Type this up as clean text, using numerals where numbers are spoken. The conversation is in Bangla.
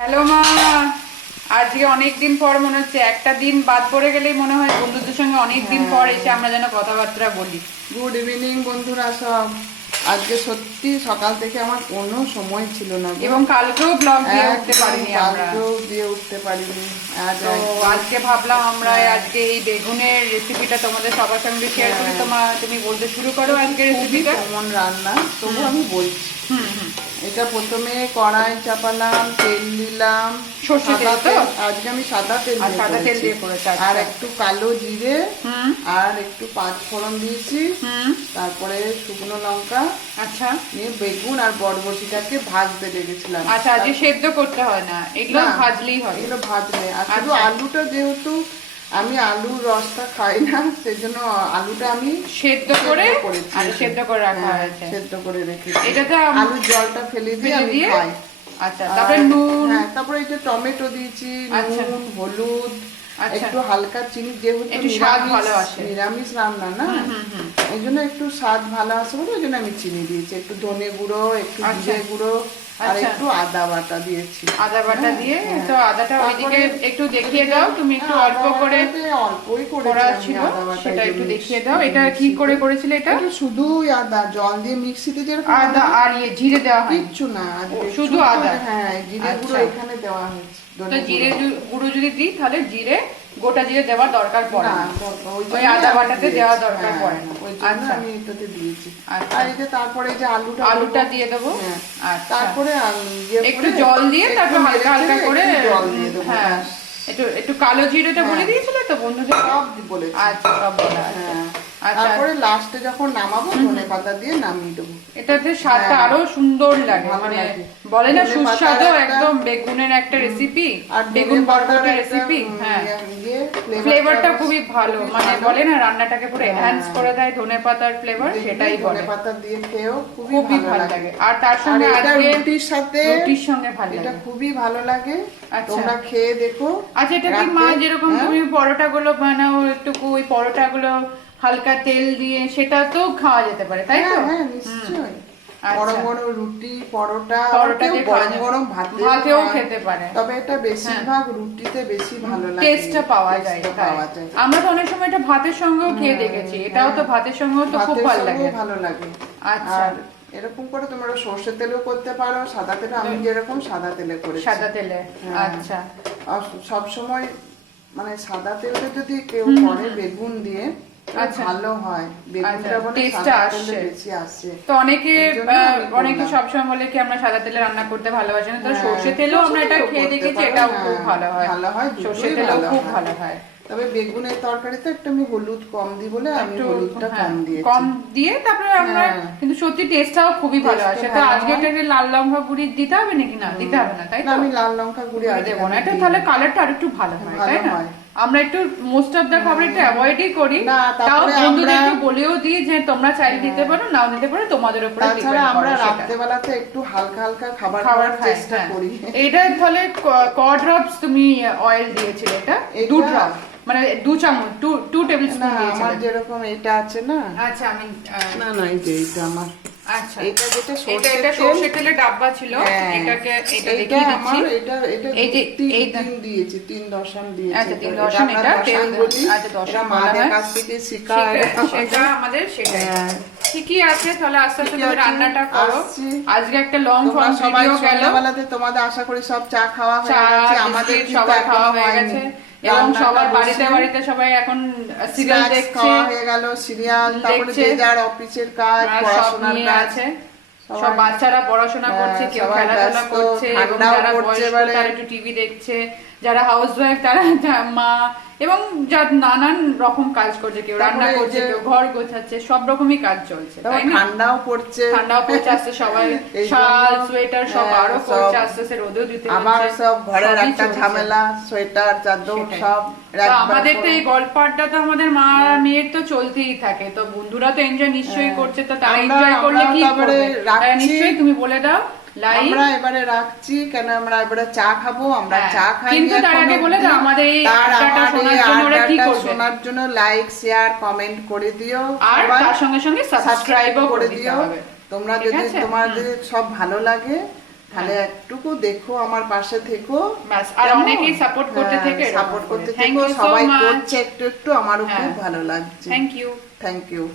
হ্যালো মা, আজকে অনেক দিন পর মনে হচ্ছে একটা দিন বাদ পড়ে গেলেই মনে হয় বন্ধুদের সঙ্গে অনেক দিন পর এসে আমরা যেন কথাবার্তা বলি। গুড ইভিনিং বন্ধুরা সব। আজকে সত্যি সকাল থেকে আমার কোনো সময় ছিল না এবং কালকেও ব্লগ দিয়ে উঠতে পারিনি আমরা। কালকেও দিয়ে উঠতে পারিনি। তো আজকে ভাবলাম আমরা আজকে এই বেগুনের রেসিপিটা তোমাদের সবার সঙ্গে শেয়ার করি। তুমি বলতে শুরু করো আজকে রেসিপিটা। কেমন রান্না তবু আমি বলছি। এটা প্রথমে কড়াই চাপালাম, তেল দিলাম, সর্ষে তেল তো? আজকে আমি সাদা তেল দিয়ে করেছি। আর একটু কালো জিরে আর একটু পাঁচ ফোড়ন দিয়েছি, তারপরে শুকনো লঙ্কা, আচ্ছা, নিয়ে বেগুন আর বরবটিটাকে ভাজতে রেখেছিলাম। আচ্ছা, আজকে সেদ্ধ করতে হয় না, এগুলো ভাজলেই হয়। এগুলো ভাজলে আর শুধু আলুটা, যেহেতু আমি আলুর রসটা খাই না, সেজন্য আলুটা আমি সেদ্ধ করে রাখা হয়েছে। সেদ্ধ করে রেখেছি। এটাতে আলুর জলটা ফেলে দিয়ে আমি খাই। আচ্ছা, তারপরে নুন, তারপরে এই যে টমেটো দিয়েছি, নুন, হলুদ, আচ্ছা, একটু হালকা চিনি, যেহেতু নিরামিষ রান্না না, এই জন্য একটু স্বাদ ভালো আসে বলে ওই জন্য আমি চিনি দিয়েছি। একটু ধনে গুঁড়ো, একটু জিরে গুঁড়ো আর একটু আদা বাটা দিয়েছি। আদা বাটা দিয়ে তো আদাটা ওইদিকে একটু দেখিয়ে দাও। তুমি একটু অল্প করে, অল্পই করা ছিল সেটা একটু দেখিয়ে দাও। এটা কি করে করেছিলে? এটা শুধু আদা জল দিয়ে মিক্সিতে যেরকম আদা আর জিরে দেওয়া হয় কিচ্ছু না, শুধু আদা। হ্যাঁ, জিরে গুঁড়ো এখানে দেওয়া হয়েছে। তো জিরে গুঁড়ো যদি দিই তাহলে গোটা জিরে দেওয়ার দরকার পড়ে না, ওই আদা বাটাতে দেওয়ার দরকার পড়ে না। আচ্ছা, আমি এটাতে দিয়েছি। আর এই যে তারপরে যে আলুটা দিয়ে দেবো, তারপরে একটু জল দিয়ে তারপর হালকা হালকা করে জল দিয়ে দেবো। হ্যাঁ, একটু কালো জিরেটা বলে দিয়েছিলে তো বন্ধুদের? সব বলেছি। আচ্ছা, সব বলা আছে। তারপরে লাস্টে যখন নামাবো ধনেপাতা দিয়ে নামিয়ে দেবো। এটাতে স্বাদটা আরো সুন্দর লাগে, মানে বলে না সুস্বাদু একদম বেগুনের একটা রেসিপি, বেগুন বরবটির রেসিপি। হ্যাঁ, ফ্লেভারটা খুবই ভালো, মানে বলে না রান্নাটাকে পুরো এনহ্যান্স করে দেয় ধনেপাতার ফ্লেভার, সেটাই বলে। ধনেপাতা দিয়ে খেয়েও খুবই ভালো লাগে। আর তার সঙ্গে আজকে রুটির সঙ্গে ভালো লাগে, এটা খুবই ভালো লাগে। তোমরা খেয়ে দেখো। আচ্ছা, এটা কি মা যেরকম তুমি পরোটা গুলো বানাও, একটু ওই পরোটা গুলো হালকা তেল দিয়ে সেটা তো খাওয়া যেতে পারে, তাই তো? হ্যাঁ, নিশ্চয়ই। গরম গরম রুটি, পরোটা গরম ভাতেও খেতে পারে। তবে এটা বেশিরভাগ রুটিতে বেশি ভালো লাগে, টেস্টটা পাওয়া যায়। আমরা তো অনেক সময় এটা ভাতের সঙ্গেও খেয়ে দেখেছি, এটাও তো ভাতের সঙ্গেও তো খুব ভালো লাগে। আচ্ছা, এরকম করে তোমরা সর্ষে তেলেও করতে পারো, সাদা তেলে, আমি যেরকম সাদা তেলে করেছি। সাদা তেলে, আচ্ছা। সব সময় মানে সাদা তেলে যদি কেউ করে বেগুন দিয়ে ভালো হয়, বেগুনটা টেস্টটা বেশি আসে। তো অনেকে সবসময় বলে কি আমরা সাদা তেলে রান্না করতে ভালোবাসি না, তো সর্ষে তেলেও আমরা এটা খেয়ে দেখেছি, এটাও খুব ভালো হয়। সর্ষে তেলেও খুব ভালো হয়। তবে বেগুনের তরকারিতে একটু আমি হলুদ কম দিই বলে আমি হলুদটা কম দিয়ে তারপরে আমরা, কিন্তু সত্যি টেস্টটাও খুবই ভালো আসে। তো আজকে এটাকে লাল লঙ্কা গুঁড়ি দিতে হবে নাকি? না, দিতে হবে না, তাই তো? আমি লাল লঙ্কা গুঁড়ি দেবো না, এটা তাহলে কালারটা আরেকটু ভালো হয়, তাই না? আমরা একটু মোস্ট অফ দা খাবার একটু অ্যাভয়েডই করি, তাও বন্ধুদেরকে বলেও দিই যে তোমরা চাইলে দিতে পারো, নাও দিতে পারো, তোমাদের উপরে ডিপেন্ড করে। আমরা রাতে বেলাতে একটু হালকা হালকা খাবার খাওয়ার চেষ্টা করি। এটা তাহলে ক ড্রপস তুমি অয়েল দিয়েছিলে? এটা 2 ড্রপ, মানে 2 চামচ, 2 টেবিল স্পুন দিয়েছিলে। আমার যেরকম এটা আছে না। আচ্ছা, আমি না এই যে এটা আমার, আচ্ছা, এটা যেটা এটা সরষে তেলের ডাব্বা ছিল, এটাকে এটা দেখিয়ে দিচ্ছি। এই যে 3 দিয়েছি, 3 দশম দিয়েছি। আচ্ছা, 3 দশম এটা তেল বলি। আচ্ছা, দশম মাদের কাছ থেকে শেখা, সেটা আমাদের সেটাই ঠিকই আছে। তাহলে আস্তে আস্তে তুমি রান্নাটা করো। আজকে একটা লং ফর্ম ভিডিও গেল। সকালবেলাতে তোমাদের আশা করি সব চা খাওয়া হয়ে গেছে, আমাদের সবার খাওয়া হয়ে গেছে, এবং সবার বাড়িতে বাড়িতে সবাই এখন সিরিয়াল দেখছে, হয়ে গেল সিরিয়াল, তারপরে যে যার অফিসের কাজ, পড়াশোনার কাজ, সব বাচ্চারা পড়াশোনা করছে, কেউ খেলাধুলা করছে, এবং যারা বয়স্ক তারা একটু টিভি দেখছে, যারা হাউসওয়াইফ তারা মা, এবং যারা নানান রকম কাজ করছে, কেউ রান্না করছে, কেউ ঘর গোছাচ্ছে, সব রকমই কাজ চলছে, তাই না? ঠান্ডাও পড়ছে আস্তে সবাই শাল সোয়েটার সব আরো পড়ছে, আস্তে আস্তে রোদেও দিতে হচ্ছে, আবার সব ঘরের একটা ঝামেলা, সোয়েটার চাদর সব। আমাদের তো এই গল্প আড্ডা তো আমাদের মা মেয়ের তো চলতেই থাকে, তো বন্ধুরা তো এনজয় নিশ্চয়ই করছে, তো তারা এনজয় করলে কি করবে? নিশ্চয়ই তুমি বলে দাও। আমরা এবারে রাখছি, কেন আমরা এবারে চা খাবো, আমরা চা খাই, কিন্তু তার আগে বলে দাও আমাদের এই আড্ডাটা শোনার জন্য ওরা কি করবে? শোনার জন্য লাইক, শেয়ার, কমেন্ট করে দিও, আর তার সঙ্গে সঙ্গে সাবস্ক্রাইবও করে দিও। তোমরা যদি তোমাদের সব ভালো লাগে তাহলে একটুকু দেখো, আমার পাশে থেকো, আর অনেকেই সাপোর্ট করতে থেকে সাপোর্ট করতে থেকো, সবাই করছে একটু একটু, আমারও খুব ভালো লাগছে। Thank you. Thank you.